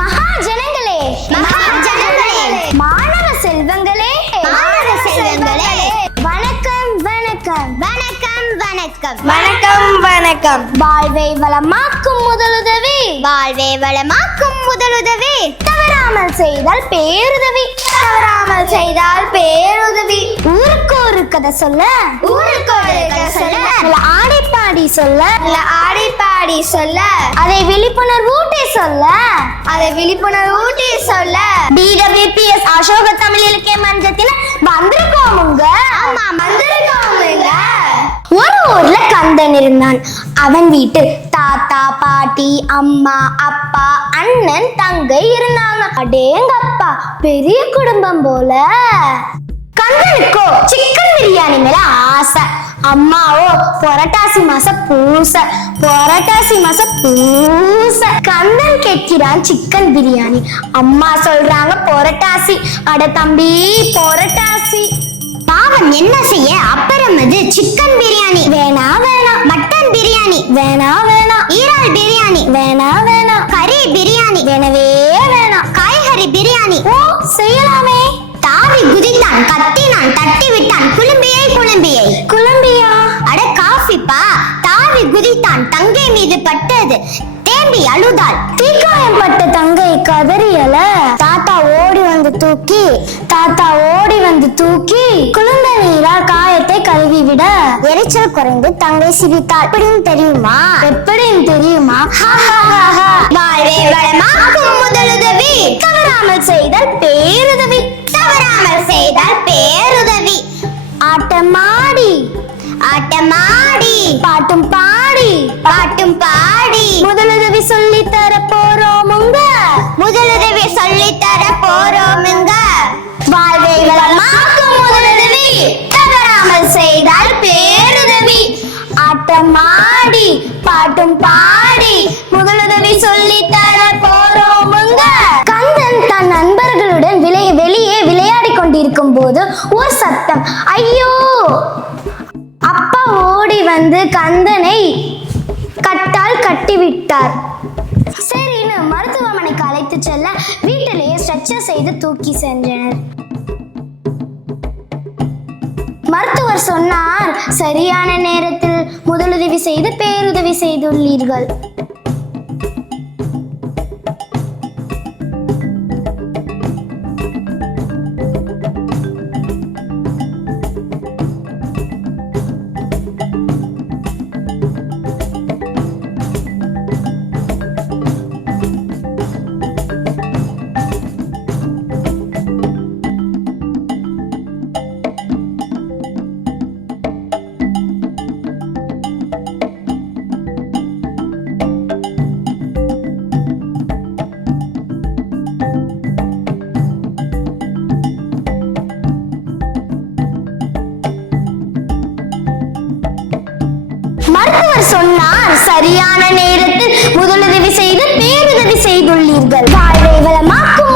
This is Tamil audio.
மகாஜனங்களே, மாணவ செல்வங்களே, வணக்கம் வணக்கம் வணக்கம் வணக்கம் வணக்கம் வணக்கம். வாழ்வை வளமாக்கும் முதலுதவி, வாழ்வே வளமாக்கும் முதலுதவி, தவறாமல் செய்தால் பேருதவி, தவறாமல் செய்தால் பேருதவி. ஊருக்கு ஒரு கதை சொல்ல, ஊருக்கு ஒரு கதை சொல்ல, ஆடி பாடி சொல்ல, ஆடி பாடி சொல்ல, அதை விழிப்புணர்வூட்டி சொல்ல, அதை விழிப்புணர்வூட்டி சொல்ல, DWPS அசோக தமிழ் இலக்கிய மன்றத்தில் வந்திருக்கோமுங்க. ஆமா வந்திருக்கோமுங்க. ஒரு ஊர்ல கந்தன் இருந்தான். அவன் வீட்டு தாத்தா பாட்டி அம்மா அப்பா அண்ணன் தங்கை இருந்தாங்க. அடேங்கப்பா, பெரிய குடும்பம் போல. கந்தனுக்கோ சிக்கன் பிரியாணி மேல ஆசை. அம்மாவோ புரட்டாசி மாசம் பூச. கந்தன் கேட்கிறான் சிக்கன் பிரியாணி. அம்மா சொல்றாங்க புரட்டாசி. அட தம்பி புரட்டாசி. பாவம் என்ன செய்ய, அப்புறம் அது சிக்கன் பிரியாணி வேணாம், மட்டன் பிரியாணி வேணாம், ஈரால் பிரியாணி வேணாம், கறி பிரியாணி வேணவே வேணாம், காய்கறி பிரியாணி. ஓ செய்யலாமே. தாவி குதித்தான், கத்தினான், தட்டி விட்டான், குழம்பியை. அட காஃபிப்பா. தாவி குதித்தான், தங்கை மீது பட்டது, தேம்பி அழுதாள். தீக்காயம் பட்ட தங்கை கதறியல. தாத்தா ஓடி வந்து தூக்கி குளிர்ந்த நீரால் காயத்தை கழுவி விட எரிச்சல் குறைந்து தங்கை சிரித்தாள். எப்படின்னு தெரியுமா? வாழ்வே வளமாக்கும் முதலுதவி, தவறாமல் செய்தால் பேருதவி, ஆட்டமாடி பாட்டும் பாடி முதலுதவி சொல்லி தர போறோமுங்க. வாழ்வை வளமாக்கும் முதலுதவி, தவறாமல் செய்தால் பேருதவி, ஆட்டமாடி பாட்டும் பாடி முதலுதவி சொல்லி தர போறோமுங்க. கந்தன் தன் நண்பர்களுடன் வெளியே விளையாடி கொண்டிருக்கும் போது ஒரு சத்தம். ஐயோ! அப்பா ஓடி வந்து கந்தனை கட்டால் கட்டிவிட்டார். சரின்னு மருத்துவமனைக்கு அழைத்து செல்ல வீட்டிலேயே ஸ்ட்ரெச்சர் செய்து தூக்கி சென்றனர். மருத்துவர் சொன்னார், சரியான நேரத்தில் முதலுதவி செய்து பேருதவி செய்துள்ளீர்கள். மருத்துவர் சொன்னார், சரியான நேரத்தில் முதலுதவி செய்து பேருதவி செய்துள்ளீர்கள். வாழ்வை வளமாக்கும்